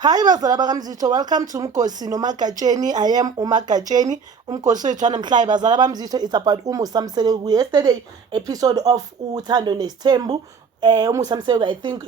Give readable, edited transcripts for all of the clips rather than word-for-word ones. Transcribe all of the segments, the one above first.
Hi bazala bakamzitho, welcome to Umgosi noMagatsheni. I am uMagatsheni. Umgosi wethu namhlanje bazala bamzitho, it's about uMusa Mseleku. Yesterday episode of Uthando Nesithembu, uMusa Mseleku, I think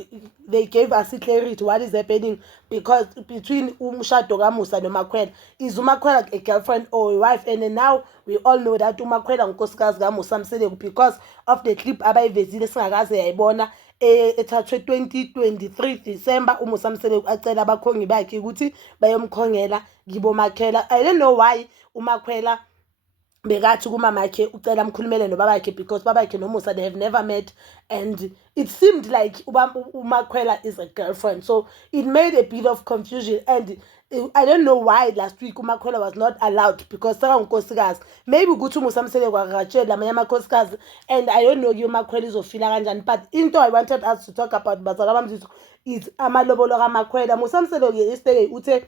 they gave us clarity what is happening, because between umshado kaMusa noMakhwela, is uMakhwela a girlfriend or a wife? And then now we all know that uMakhwela unkosikazi kaMusa Mseleku because of the clip abayivezile singakaze yayibona ethathwe 2023 December. uMusa Mseleku acela abakhongi bakhe ukuthi bayomkhongela kiboMakhwela. I don't know why uMakhwela bekathi kumamakhe ucela amkhulumele nobabakhe, because babakhe noMusa, they have never met, and it seemed like uMakhwela is a girlfriend, so it made a bit of confusion. And I don't know why last week uMakhwela was not allowed, because sakankosikazi maybe ukuthi uMusa Mseleku akakatshela amanye amakhosikazi, and I don't know uMakhwela izofila kanjani. But into I wanted us to talk about bazala bamzitho is amalobolo kaMakhwela. Musa Mseleku yesterday uthe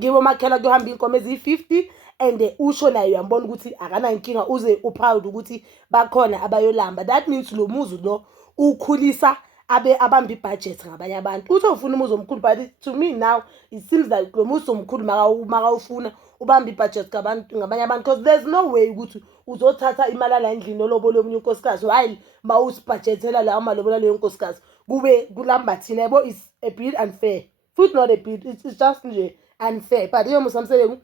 kiboMakhwela kuyohamba inkomo eziyi-50, and usho nayo uyambona ukuthi akanankinga, uze uproud ukuthi bakhona abayolamba. That means lo muzi lo ukhulisa abamba ibudget ngabanye abantu. Uthi ufuna umuzi omkhulu, but to me now it seems like lo muzi omkhulu makawufuna ubamba ibudget ngabanye abantu, because there's no way ukuthi uzothatha imali la endlini olobolo omunye unkosikazi while mawusibudgetela lawo malobola leyo nkosikazi kube kulamba thina. Yabo is a bit unfair, futhi not a bit, it's just nje unfair. But iyo Musa Mseleku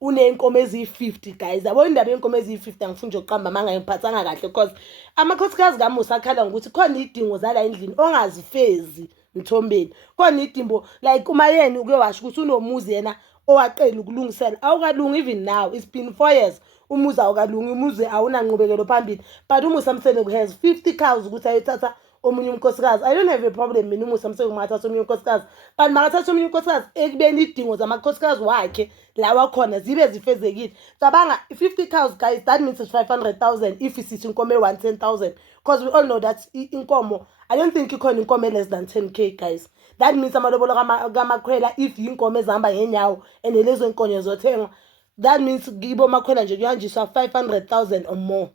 unenkomo eziyi-50 guys. Yabo indaba yenkomo eziyi-50 angifuni nje uqamba mangayiphathanga kahle, because amakhosikazi kaMusa akhala ngokuthi khona idingo zala endlini ongazifezi Mthombeni. Khona idimbo like uma yena ukuyowasho ukuthi unomuzi yena owaqela ukulungisela, awukalungi. Even now it's been 4 years umuzi awukalungi, umuzi awunanqubekelo phambili. But uMusa Mseleku has 50 cows ukuthi ayothatha omunye unkosikazi. I don't have a problem mina uMusa Mseleku makathatha omunye unkosikazi, but makathatha omunye unkosikazi ekubeni idingo zamakhosikazi wakhe lawa khona zibe zifezekile. Cabanga 50 cows guys, that means it's 500,000 if isithi inkomo e-110,000, because we all know that inkomo, I don't think ikhona inkomo less than 10k guys. That means amalobolo kaMakhwela if inkomo ezihamba ngenyawo and lezo inkonyo zothengwa, that means kiboMakhwela nje kuyanjiswa 500,000 or more.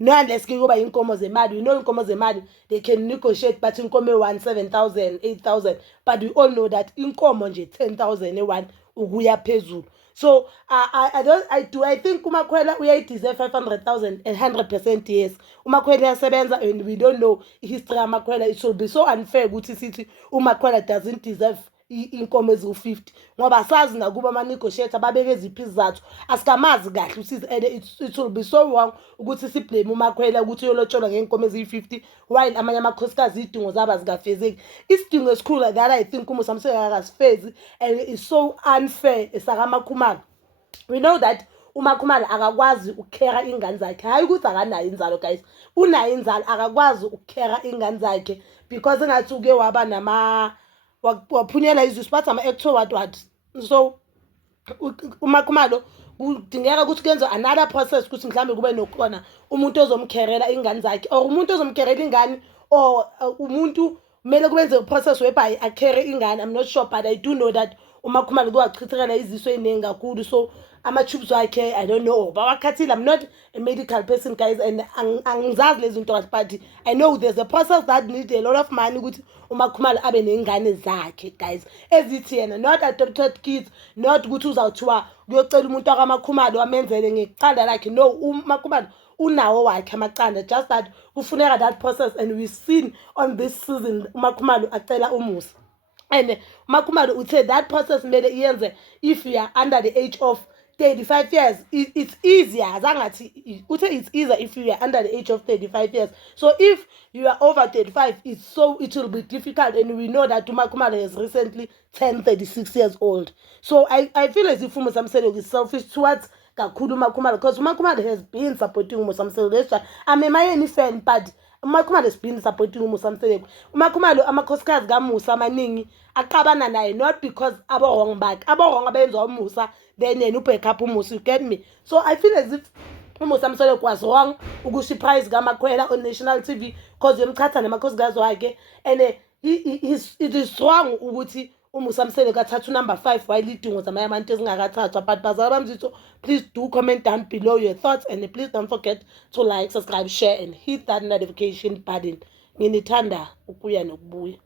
No, unless kuba inkomo zemali, we know inkomo zemali they can negotiate, but inkomo e-1 7,000 8,000, but we all know that inkomo nje 10,000 e-1 ukuya phezulu. So I think uMakhwela uyayideserve 500,000 and 100% yes. uMakhwela yasebenza, and we don't know history kaMakhwela. It should be so unfair ukuthi sithi uMakhwela doesn't deserve inkomo eziwu-50, ngoba sazi nakuba ama-negotiator babeke ziphi izizathu asikamazi kahle usizi. And it will be so wrong ukuthi siblame uMakhwela ukuthi uyolotsholwa ngenkomo eziyi-50 while amanye amakhosikazi idingo zabo azikafezeki. Isidingo esikhulu that I think uMusa Mseleku akasifezi, and it's so unfair esakamakhumalo. We know that uMakhumalo akakwazi ukukhera ingane zakhe, hayi ukuthi akanayo inzalo guys, unayo inzalo, akakwazi ukukhera ingane zakhe because engathi uke waba waphunyela izisu bathi ama-actor what. So uMakhumalo kudingeka ukuthi kuyenze another process ukuthi mhlawumbe kube nokhona umuntu ozomkherela ingane zakhe, or umuntu ozomkherela ingane, or umuntu kumele kubenze uprocess whereby akhere ingane. I'm not sure, but I do know that uMakhumalo kuwachithekela izisu eziningi kakhulu, so ama-tubes wakhe I don't know bawakhathile. I'm not a medical person guys, and angizazi lezi zinto, but I know there's a process that needs a lot of money ukuthi uMakhumalo abe nengane zakhe guys ezithi yena, not adopted kids, not ukuthi uzawuthiwa kuyocela umuntu wakaMakhumalo amenzele ngecanda lakhe. No, uMakhumalo unawo wakhe amacanda, just that kufuneka that process, and we've seen on this season uMakhumalo acela uMusa, and uMakhumalo uthe that process mele iyenze if you are under the age of 35 years. It's easier, it's easier if you are under the age of 35 years. So if you are over 35, it will be difficult, and we know that uMakhumalo has recently turned 36 years old. So I feel as if uMusa Mseleku is selfish towards kakhulu uMakhumalo, because uMakhumalo has been supporting uMusa Mseleku. That's why I'm a Miami fan, but uMakhumalo has been supporting uMusa Mseleku. uMakhumalo amakhosikazi kaMusa amaningi aqabana naye, not because abo-wrong bakhe, abo-wrong abenziwa uMusa then yena ubhack up uMusa, you get me? So I feel as if uMusa Mseleku was wrong ukusho iprize kaMakhwela on national TV, because yomchatha namakhosikazi wakhe, and it is wrong ukuthi uMusa Mseleku athatha unumber 5 while idingo zamanye abantu ezingakathathwa. But bazala bamzitho, please do comment down below your thoughts, and please don't forget to like, subscribe, share, and hit that notification button. Nginithanda ukuya nokubuya.